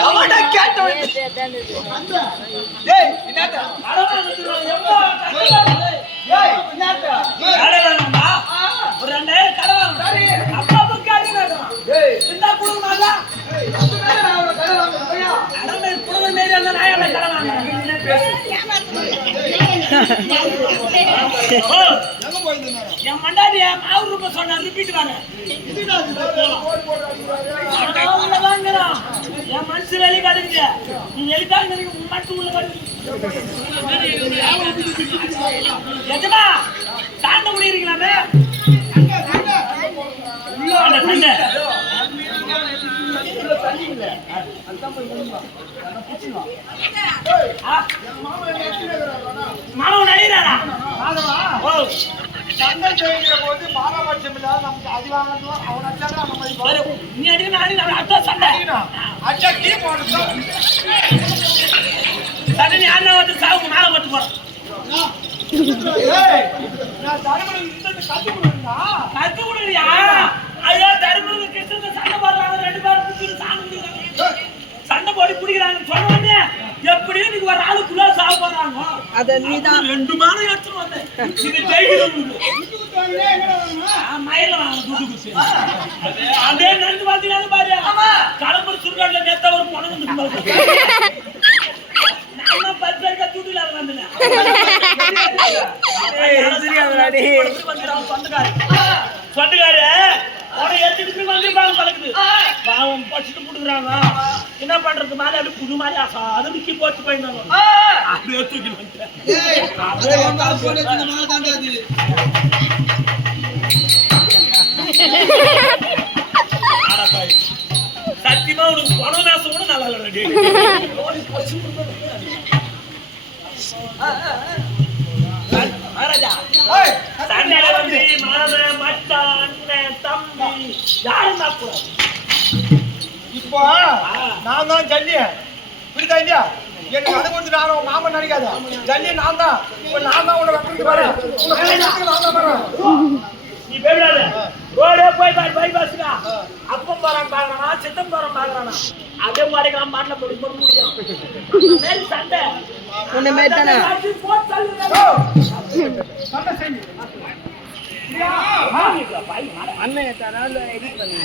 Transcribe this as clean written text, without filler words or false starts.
எவடா கேட்டவன் டேய் என்னடா ஏய் என்னடா கடலாம்டா ஒரு 2000 கடலாம் சரி அப்பா பக்காதீங்க டேய் இந்த குடுங்கடா ஏய் அதுமே நான் ஒரு கடலாம் போயா அடமே குடுங்க மேரி அந்த நாயல கடலாம் நீ பேசு ஓ எங்க போயிடுங்க என் மண்டாடி மாவு ரூபா சொன்னா ரிப்பீட் வாங்க இதுடா உள்ள வாங்கறா என் மனசு வெளிய காடுங்க நீ எலிதா எனக்கு மட்டு உள்ள காடுங்க எஜமா சாண்ட முடியீங்களாமே உள்ள சண்டை உள்ள தண்ணி இல்ல அதான் போய் முடிமா நான் புடிச்சுவா ஏய் மாமா நெத்திரறானா மாமா நடிறாரா மாமா ஓ சண்டை செய்யற போது பாராபட்சம் இல்லாத நமக்கு அடி வாங்கணும் அவன அடிச்சா நம்ம பாரு நீ அடி நான் அடிச்சா சண்டை அடிச்சா கீ போடுறா சண்டை நீ அண்ணா வந்து சாவுக்கு மேல போட்டு போற ஏய் நான் தரமணி இந்த கத்து குடுறியா ஐயா தரமணி கிட்ட சண்டை போடுறாங்க ரெண்டு பேரும் குடிச்சு சாந்து குடிக்கிறாங்க சண்டை போடி குடிக்கிறாங்க சொன்னே எப்படியும் நீங்க ஒரு ஆளு குள்ள சாவ போறாங்க அத நீதான் ரெண்டு மாலை எடுத்து வந்தே இது ஜெயிக்கிறோம் மயில வாங்க துட்டு குச்சி அதே நண்டு பாத்தீங்கன்னா பாரு கடம்பூர் சுடுகாட்ல நேத்த ஒரு பொண்ணு வந்து நாம பர்ஃபெக்ட்டா துட்டுல வந்தனே ஏய் சரியாடா சொந்தக்காரே அவரை ஏத்திட்டு வந்துருப்பாங்க பழக்குது பாவம் பச்சிட்டு புடுறாங்க என்ன பண்றது மேல அப்படி புது மாதிரி ஆசா அது நிக்கி போட்டு போயிட்டாங்க அப்படியே தூக்கி வந்துட்டேன் அப்படியே வந்தா போனே இந்த மேல தாண்டாது ஆடா பாய் சத்தியமா உனக்கு பணநாசம் கூட நல்லா இல்ல டேய் ஓடி பச்சி மகாராஜா ஏய் சண்டை வந்து மாமா மச்சான் அண்ணன் தம்பி யாரும் நாக்கு இப்போ நான் தான் ஜல்லி புரியுதா இல்லையா எனக்கு அதை கொடுத்து நான் மாமன் நினைக்காத ஜல்லி நான் தான் இப்போ நான் தான் உன்னை வெட்டுறது பாரு நான் தான் பாரு நீ பேடாத ரோடே போய் பாரு பைபாஸ்டா அப்பம் போறான் பாக்குறானா சித்தம் போறான் பாக்குறானா அதே மாதிரி நான் மாட்ல போய் போட முடியும் மேல் சண்டை உன்னை மேட்டானே போட் தள்ளுங்க சண்டை செஞ்சு அண்ணே தரால எடிட் பண்ணி